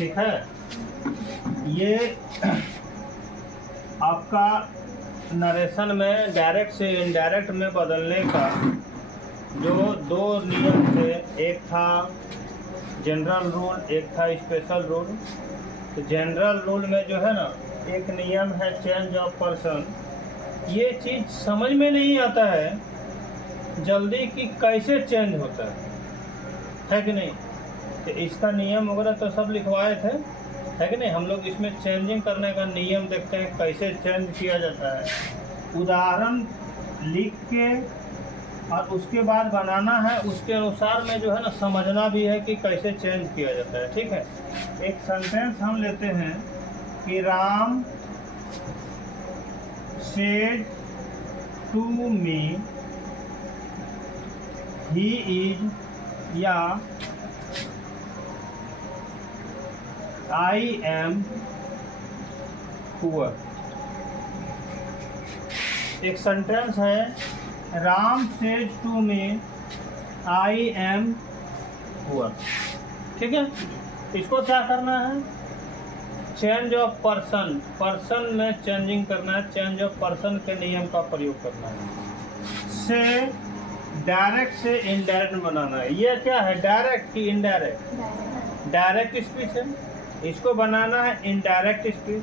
ठीक है। ये आपका नरेशन में डायरेक्ट से इनडायरेक्ट में बदलने का जो दो नियम थे, एक था जनरल रूल, एक था स्पेशल रूल। तो जनरल रूल में जो है ना एक नियम है चेंज ऑफ पर्सन। ये चीज़ समझ में नहीं आता है जल्दी कि कैसे चेंज होता है कि नहीं। तो इसका नियम वगैरह तो सब लिखवाए थे, है कि नहीं। हम लोग इसमें चेंजिंग करने का नियम देखते हैं कैसे चेंज किया जाता है। उदाहरण लिख के और उसके बाद बनाना है, उसके अनुसार में जो है ना समझना भी है कि कैसे चेंज किया जाता है। ठीक है। एक सेंटेंस हम लेते हैं कि Ram said to me he is या आई एम पुअर। एक सेंटेंस है Ram says to me I am poor. ठीक है। इसको क्या करना है, चेंज ऑफ पर्सन, पर्सन में चेंजिंग करना है, चेंज ऑफ पर्सन के नियम का प्रयोग करना है। से डायरेक्ट से इनडायरेक्ट बनाना है। ये क्या है, डायरेक्ट की इनडायरेक्ट? डायरेक्ट स्पीच है, इसको बनाना है इनडायरेक्ट स्पीच।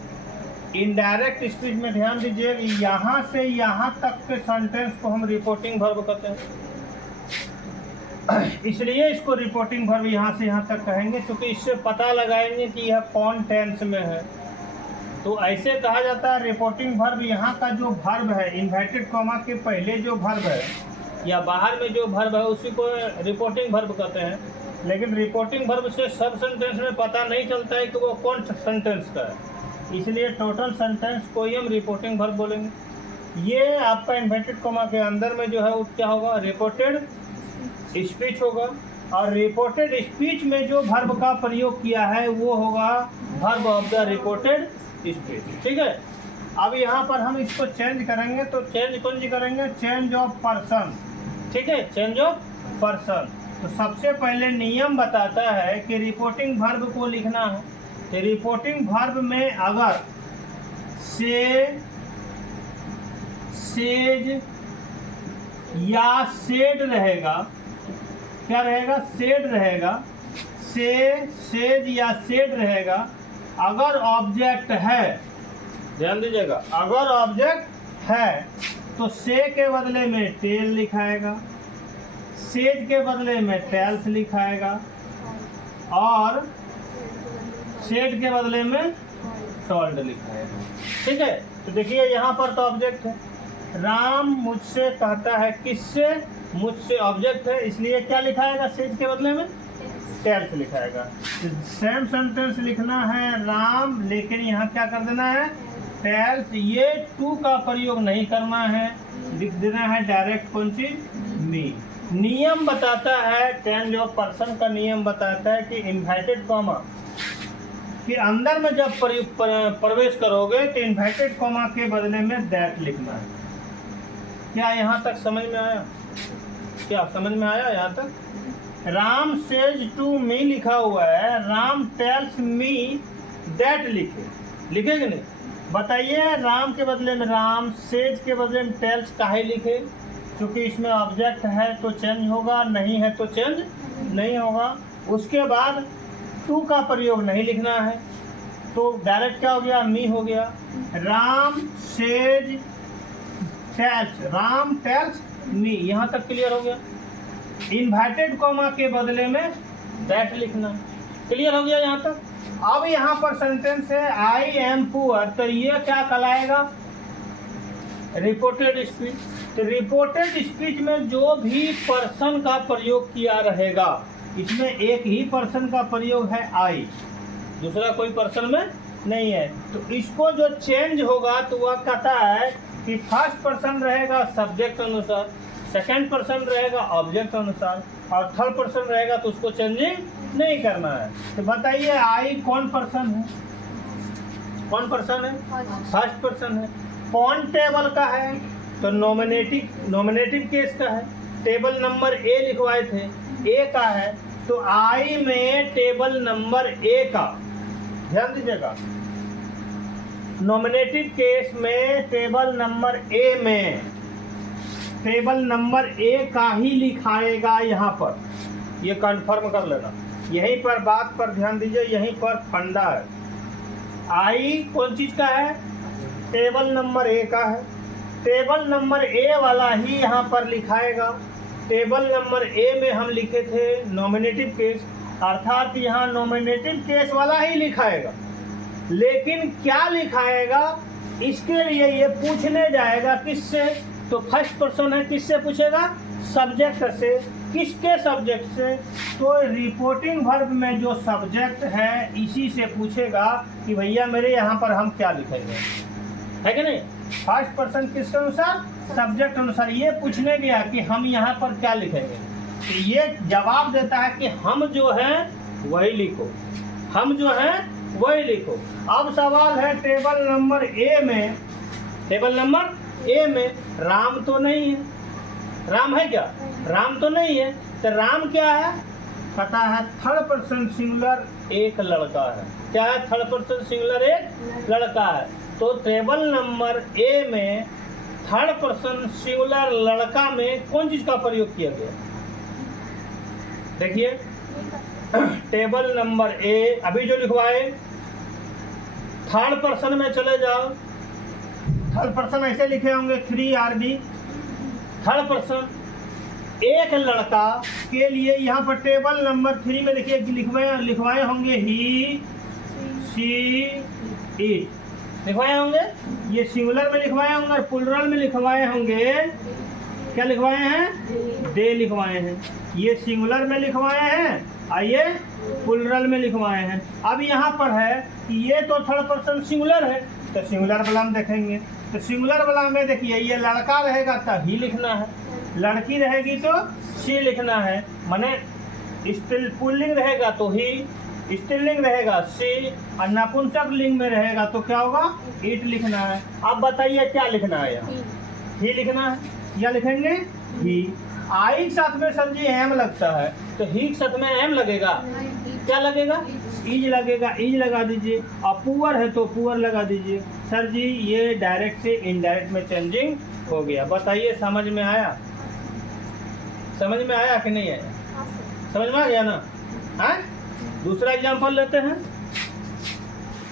इनडायरेक्ट स्पीच में ध्यान दीजिए, यहाँ से यहाँ तक के सेंटेंस को हम रिपोर्टिंग वर्ब कहते हैं। इसलिए इसको रिपोर्टिंग वर्ब यहाँ से यहाँ तक कहेंगे क्योंकि इससे पता लगाएंगे कि यह कौन टेंस में है। तो ऐसे कहा जाता है रिपोर्टिंग वर्ब, यहाँ का जो वर्ब है इन्वर्टेड कॉमा के पहले जो वर्ब है या बाहर में जो वर्ब है उसी को रिपोर्टिंग वर्ब कहते हैं। लेकिन रिपोर्टिंग वर्ब से सब सेंटेंस में पता नहीं चलता है कि वो कौन सेंटेंस का है, इसलिए टोटल सेंटेंस को ही हम रिपोर्टिंग वर्ब बोलेंगे। ये आपका इन्वर्टेड कॉमा के अंदर में जो है वो क्या होगा, रिपोर्टेड स्पीच होगा। और रिपोर्टेड स्पीच में जो वर्ब का प्रयोग किया है वो होगा verb of the reported speech. ठीक है। अब यहाँ पर हम इसको चेंज करेंगे, तो चेंज कौन सी करेंगे, चेंज ऑफ पर्सन। ठीक है, चेंज ऑफ पर्सन। तो सबसे पहले नियम बताता है कि रिपोर्टिंग वर्ब को लिखना है। तो रिपोर्टिंग वर्ब में अगर से, सेज या सेड रहेगा, क्या रहेगा, सेड रहेगा, से, सेज या सेड रहेगा। अगर ऑब्जेक्ट है, ध्यान दीजिएगा, अगर ऑब्जेक्ट है तो से के बदले में टेल लिखाएगा, सेज के बदले में टेल्स लिखाएगा और सेड के बदले में टोल्ड लिखाएगा। ठीक है। तो देखिए यहाँ पर तो ऑब्जेक्ट है, राम मुझसे कहता है, किससे, मुझसे ऑब्जेक्ट है, इसलिए क्या लिखाएगा, सेज के बदले में टेल्स लिखाएगा। तो सेम सेंटेंस लिखना है राम, लेकिन यहाँ क्या कर देना है, टेल्स। ये टू का प्रयोग नहीं करना है, लिख देना है डायरेक्ट कौन सी, मी। नियम बताता है, चेंज ऑफ पर्सन का नियम बताता है कि इन्वर्टेड कॉमा के अंदर में जब प्रवेश करोगे तो इन्वर्टेड कॉमा के बदले में दैट लिखना है। क्या यहाँ तक समझ में आया, क्या समझ में आया यहाँ तक? राम सेज टू मी लिखा हुआ है, राम टेल्स मी दैट लिखे कि नहीं? बताइए, राम के बदले में राम, सेज के बदले में टेल्स काहे लिखे? क्योंकि इसमें ऑब्जेक्ट है तो चेंज होगा, नहीं है तो चेंज नहीं होगा। उसके बाद टू का प्रयोग नहीं लिखना है, तो डायरेक्ट क्या हो गया, मी हो गया। Ram says tells, Ram tells me, यहाँ तक क्लियर हो गया। इन्वर्टेड कॉमा के बदले में दैट लिखना, क्लियर हो गया यहाँ तक। अब यहाँ पर सेंटेंस है आई एम पुअर, तो ये क्या कहलाएगा, रिपोर्टेड स्पीच। तो रिपोर्टेड स्पीच में जो भी पर्सन का प्रयोग किया रहेगा, इसमें एक ही पर्सन का प्रयोग है आई, दूसरा कोई पर्सन में नहीं है। तो इसको जो चेंज होगा तो वह कहता है कि फर्स्ट पर्सन रहेगा सब्जेक्ट अनुसार, सेकंड पर्सन रहेगा ऑब्जेक्ट अनुसार और थर्ड पर्सन रहेगा तो उसको चेंजिंग नहीं करना है। तो बताइए आई कौन पर्सन है, कौन पर्सन है, फर्स्ट पर्सन है। कौन टेबल का है, तो नॉमिनेटिव केस का है। टेबल नंबर ए लिखवाए थे, ए का है, तो आई में टेबल नंबर ए का ध्यान दीजिएगा, नॉमिनेटिव केस में टेबल नंबर ए में टेबल नंबर ए का ही लिखाएगा। यहाँ पर ये कंफर्म कर लेना, यहीं पर बात पर ध्यान दीजिए, यहीं पर फंडा है। आई कौन चीज का है? टेबल नंबर ए का है। टेबल नंबर ए वाला ही यहाँ पर लिखाएगा। टेबल नंबर ए में हम लिखे थे नॉमिनेटिव केस, अर्थात यहाँ नॉमिनेटिव केस वाला ही लिखाएगा। लेकिन क्या लिखाएगा, इसके लिए ये पूछने जाएगा किससे? तो फर्स्ट पर्सन है, किससे पूछेगा? सब्जेक्ट से। किसके सब्जेक्ट से? तो रिपोर्टिंग वर्ब में जो सब्जेक्ट है इसी से पूछेगा कि भैया मेरे यहाँ पर हम क्या लिखेंगे, है कि नहीं? फर्स्ट पर्सन किसके अनुसार? सब्जेक्ट अनुसार। ये पूछने गया कि हम यहाँ पर क्या लिखेंगे, तो ये जवाब देता है कि हम जो हैं वही लिखो, हम जो हैं वही लिखो। अब सवाल है टेबल नंबर ए में, टेबल नंबर ए में राम तो नहीं है। राम है क्या? राम तो नहीं है। तो राम क्या है? पता है, थर्ड पर्सन सिंगुलर एक लड़का है। क्या है? थर्ड पर्सन सिंगुलर एक लड़का है। तो टेबल नंबर ए में थर्ड पर्सन सिंगुलर लड़का में कौन चीज का प्रयोग किया गया? देखिए, टेबल नंबर ए अभी जो लिखवाए, थर्ड पर्सन में चले जाओ। थर्ड पर्सन ऐसे लिखे होंगे 3RD, थर्ड पर्सन एक लड़का के लिए यहाँ पर टेबल नंबर 3 में देखिए लिखवाए होंगे ही, शी, इट लिखवाए होंगे। ये सिंगुलर में लिखवाए होंगे और प्लुरल में लिखवाए होंगे। क्या लिखवाए हैं? दे लिखवाए हैं। ये सिंगुलर में लिखवाए हैं और ये प्लुरल में लिखवाए हैं। अब यहाँ पर है कि ये तो थर्ड पर्सन सिंगुलर है, तो सिंगुलर वाला हम देखेंगे। तो सिंगुलर वाला में देखिए, ये लड़का रहेगा तो ही लिखना है, लड़की रहेगी तो शी लिखना है। माने स्त्रीलिंग पुल्लिंग रहेगा तो ही, स्त्रीलिंग रहेगा शी, और नपुंसक लिंग में रहेगा तो क्या होगा? इट लिखना है। अब बताइए क्या लिखना है? यहाँ ही लिखना है, या लिखेंगे ही। आई के साथ में सर जी एम लगता है, तो ही के साथ में एम लगेगा। क्या लगेगा? इज लगेगा, इज लगा दीजिए। और पुअर है तो पुअर लगा दीजिए। सर जी ये डायरेक्ट से इनडायरेक्ट में चेंजिंग हो गया। बताइए समझ में आया? समझ में आया कि नहीं आया? समझ में आ गया ना? है? दूसरा एग्जाम्पल लेते हैं।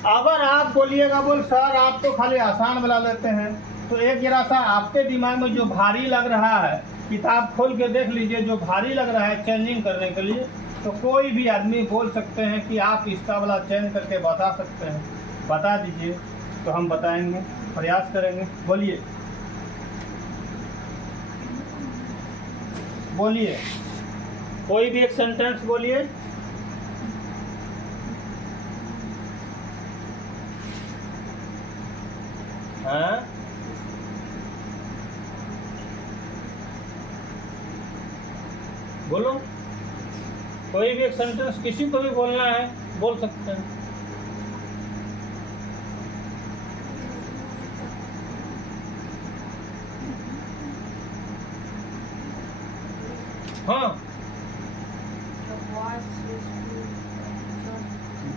अगर आप बोलिएगा बोल सर आप तो खाली आसान बना लेते हैं, तो एक जरा सा आपके दिमाग में जो भारी लग रहा है, किताब खोल के देख लीजिए, जो भारी लग रहा है चेंजिंग करने के लिए, तो कोई भी आदमी बोल सकते हैं कि आप इसका वाला चेंज करके बता सकते हैं। बता दीजिए, तो हम बताएंगे, प्रयास करेंगे। बोलिए बोलिए, कोई भी एक सेंटेंस बोलिए। हाँ, बोलो। कोई भी एक सेंटेंस, किसी को भी बोलना है बोल सकते हैं। हाँ,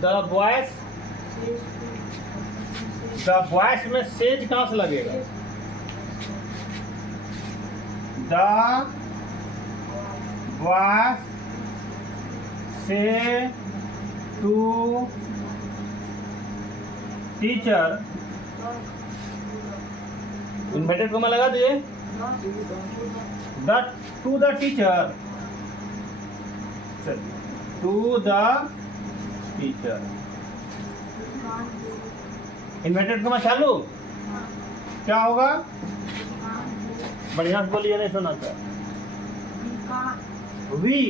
द वॉइस में सेज कहाँ से लगेगा? द वॉइस से टू टीचर, इन्वर्टेड कॉमा लगा दिए। To the teacher, to the teacher, inverted comma चालू। क्या होगा? बढ़िया से बोलिए, नहीं सुना था। We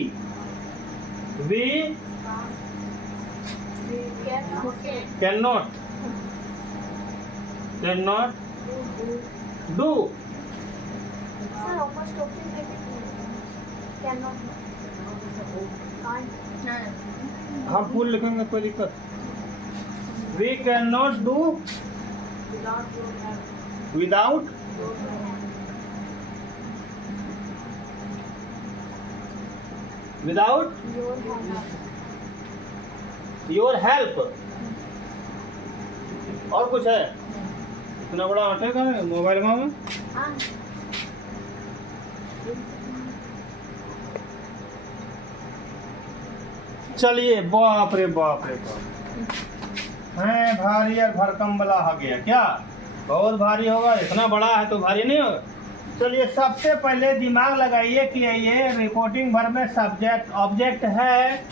can not do. हम फुल लिखेंगे, कोई दिक्कत। We can not do without your help. और कुछ है? इतना बड़ा अटैक है मोबाइल में। चलिए, बाप रे बाप रे बाप, है भारी और भरकम वाला आ गया क्या? बहुत भारी होगा, इतना बड़ा है तो भारी नहीं होगा। चलिए, सबसे पहले दिमाग लगाइए कि ये रिपोर्टिंग भर में सब्जेक्ट ऑब्जेक्ट है,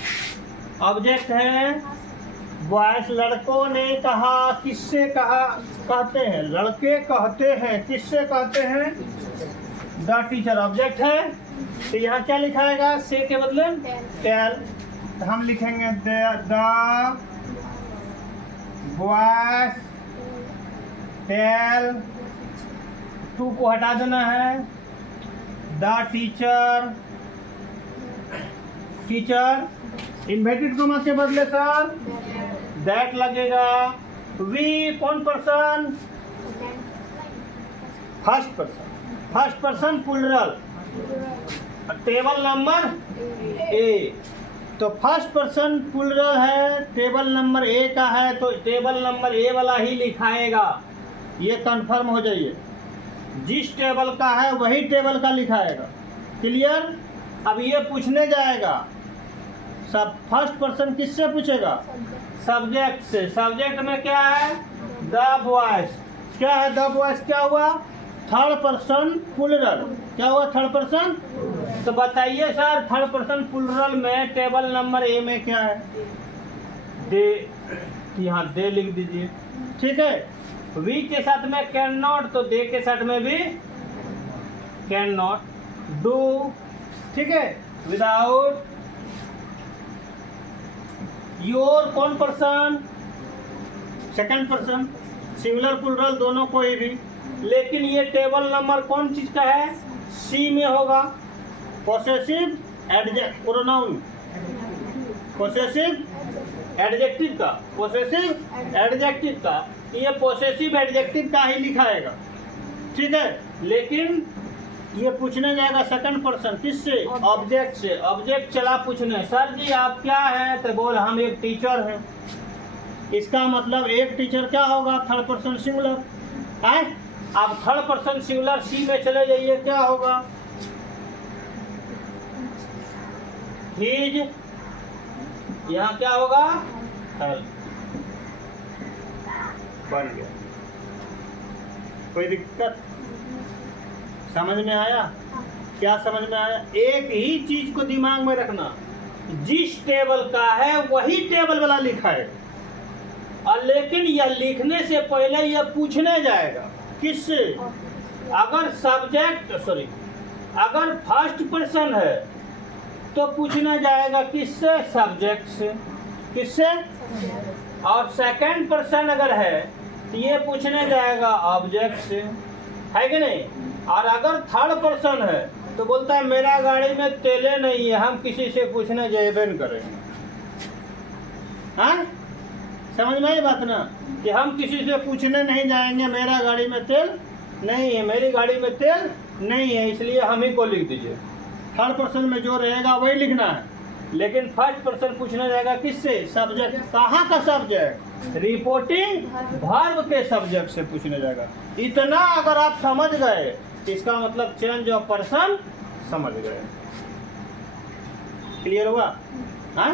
ऑब्जेक्ट है। बॉयज लड़कों ने कहा, किससे कहा? कहते हैं, लड़के कहते हैं, किससे कहते हैं? द टीचर ऑब्जेक्ट है। तो यहाँ क्या लिखाएगा? से के बदले टेल, तो हम लिखेंगे द बॉयज टेल। टू को हटा देना है। The teacher, teacher inverted comma के बदले सर दैट लगेगा। वी कौन पर्सन? First person, first person plural, table number A. तो फर्स्ट पर्सन प्लूरल है, टेबल नंबर ए का है, तो टेबल नंबर ए वाला ही लिखाएगा। ये कंफर्म हो जाइए, जिस टेबल का है वही टेबल का लिखाएगा। क्लियर? अब ये पूछने जाएगा, सब फर्स्ट पर्सन किससे पूछेगा? सब्जेक्ट से। सब्जेक्ट में क्या है? The boys. क्या है द बॉयज? क्या हुआ? Third person plural. क्या हुआ? Third person. तो बताइए सर, थर्ड पर्सन प्लूरल में टेबल नंबर ए में क्या है? दे, यहाँ दे लिख दीजिए, ठीक है। वी के साथ में कैन नॉट, तो दे के साथ में भी कैन नॉट डू, ठीक है। विदाउट योर कौन पर्सन? सेकंड पर्सन, सिंगुलर प्लूरल दोनों कोई भी। लेकिन ये टेबल नंबर कौन चीज का है? सी में होगा। पोसेसिव एडजेक्ट प्रोनाउन, पोसेसिव एडजेक्टिव का, पोसेसिव एडजेक्टिव का, ये पोसेसिव एडजेक्टिव का ही लिखाएगा, ठीक है। लेकिन ये पूछने जाएगा सेकंड पर्सन, किससे? ऑब्जेक्ट से। ऑब्जेक्ट चला पूछने, सर जी आप क्या हैं? तो बोल हम एक टीचर हैं। इसका मतलब एक टीचर क्या होगा? थर्ड पर्सन सिंगुलर है। अब थर्ड पर्सन सिंगुलर सी में चले जाइए, क्या होगा? हीज, यहाँ क्या होगा? बन गया। कोई दिक्कत? समझ में आया? क्या समझ में आया? एक ही चीज को दिमाग में रखना, जिस टेबल का है वही टेबल वाला लिखा है। और लेकिन यह लिखने से पहले यह पूछने जाएगा, किससे? अगर सब्जेक्ट अगर फर्स्ट पर्सन है तो पूछने जाएगा किससे? सब्जेक्ट से। किससे? और सेकंड पर्सन अगर है तो ये पूछने जाएगा ऑब्जेक्ट से, है कि नहीं? और अगर थर्ड पर्सन है तो बोलता है मेरा गाड़ी में तेले नहीं है, हम किसी से पूछने जाएबे न करेंगे। हाँ, समझ में आई बात ना? कि हम किसी से पूछने नहीं जाएंगे, मेरा गाड़ी में तेल नहीं है, मेरी गाड़ी में तेल नहीं है, इसलिए हम ही को लिख दीजिए। थर्ड पर्सन में जो रहेगा वही लिखना है। लेकिन फर्स्ट पर्सन पूछना जाएगा किससे? सब्जेक्ट। कहाँ का सब्जेक्ट? रिपोर्टिंग वर्ब के सब्जेक्ट से पूछने जाएगा। इतना अगर आप समझ गए, इसका मतलब चेंज ऑफ पर्सन समझ गए। क्लियर हुआ? हाँ?